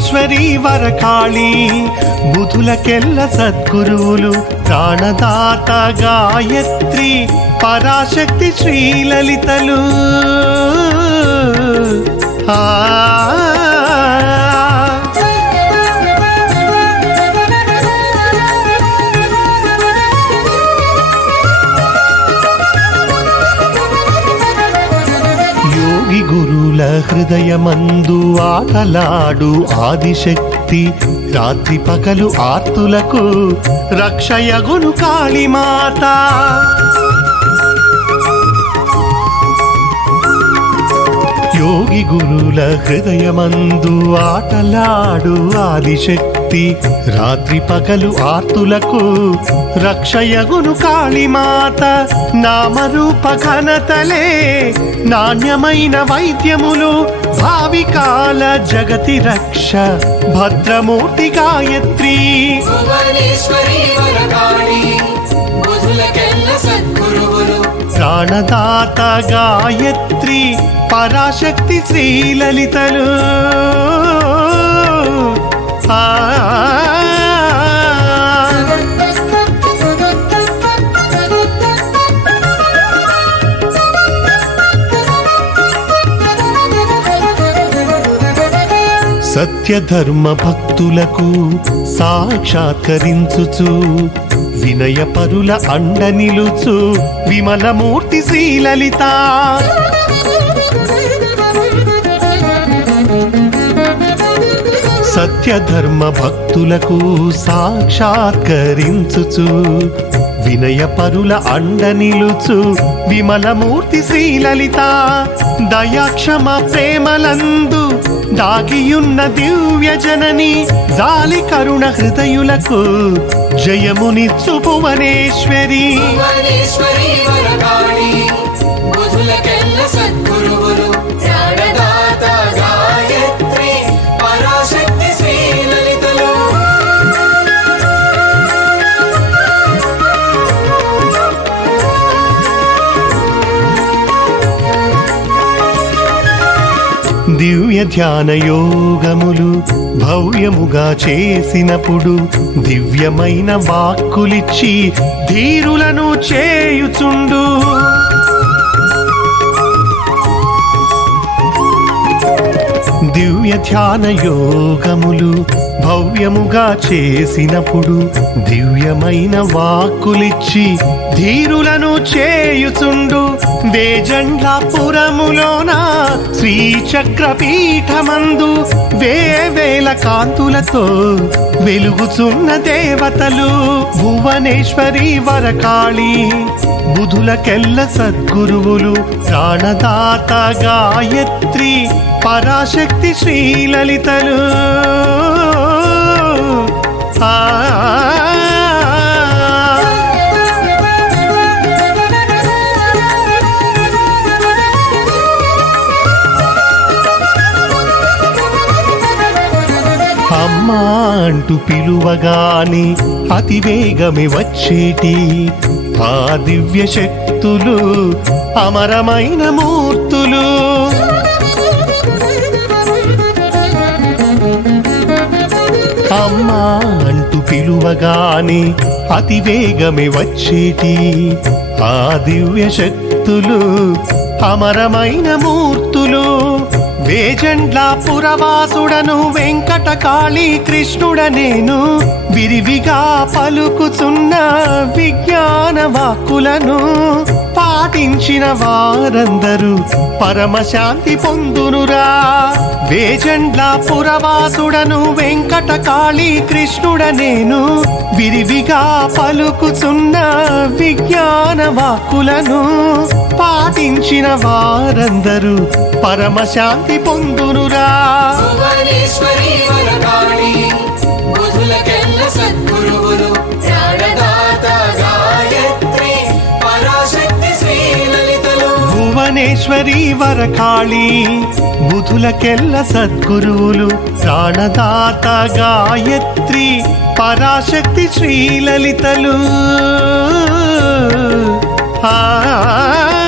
భువనేశ్వరి వరకాళి. బుధులకెల్ల సద్గురువులు ప్రాణదాత గాయత్రి పరాశక్తి శ్రీలలితలు. ఆ గురుల హృదయమందు ఆటలాడు ఆదిశక్తి. రాత్రి పగలు ఆర్తులకు రక్షయగును కాళీమాత. యోగి గురుల హృదయమందు ఆటలాడు ఆదిశక్తి. రాత్రి పగలు ఆర్తులకు రక్షయగును కాళీమాత నామరూప ఘనతలే నాణ్యమైన వైద్యములు భావికాల జగతి రక్ష భద్రమూర్తి గాయత్రి. ప్రాణదాత గాయత్రి పరాశక్తి శ్రీలలితలు సత్యధర్మ భక్తులకు సాక్షాత్కరించుచు వినయ పరుల అండ నిలుచు విమలమూర్తి శ్రీలలిత. సత్యధర్మ భక్తులకు సాక్షాత్కరించుచు వినయ పరుల అండ నిలుచు విమలమూర్తి శ్రీలలిత దయాక్షమ ప్రేమలందు దాగియున్న దివ్య జనని జాలి కరుణ హృదయులకు జయమునిచ్చు భువనేశ్వరి. సద్గురువులు. దివ్య ధ్యాన యోగములు భవ్యముగా చేసినప్పుడు దివ్యమైన వాక్కులిచ్చి ధీరులను చేయుచుండు. దివ్య ధ్యాన యోగములు భవ్యముగా చేసినప్పుడు దివ్యమైన వాక్కులిచ్చి ధీరులను చేయుచుండు. వేజండ్లాపురములోన శ్రీచక్ర పీఠమందు వేవేల కాంతులతో వెలుగుచున్న దేవతలు భువనేశ్వరి వరకాళి. బుధులకెల్ల సద్గురువులు ప్రాణదాత గాయత్రి పరాశక్తి శ్రీలలితలు అంటూ పిలువగాని అతి వేగమే వచ్చేటి. ఆ దివ్య శక్తులు అమరమైన మూర్తులు. అమ్మా అంటూ పిలువగాని అతి వేగమే వచ్చేటి. ఆ దివ్య శక్తులు అమరమైన మూర్తులు. వేజండ్ల పురవాసుడను వెంకట కాళీ కృష్ణుడ నేను. విరివిగా పలుకుచున్న విజ్ఞాన వాక్కులను పాటించిన వారందరూ పరమశాంతి పొందునురా. వేజండ్ల పురవాసుడను వెంకట కాళీ కృష్ణుడ నేను. విరివిగా పలుకుచున్న విజ్ఞాన వాక్కులను పాటించిన వారందరూ పరమశాంతి పొందునురా. భువనేశ్వరి వరకాళి బుధులకెల్ల సద్గురువులు భువనేశ్వరి వరకాళి బుధులకెల్ల సద్గురువులు ప్రాణదాత గాయత్రి పరాశక్తి శ్రీలలితలు ఆ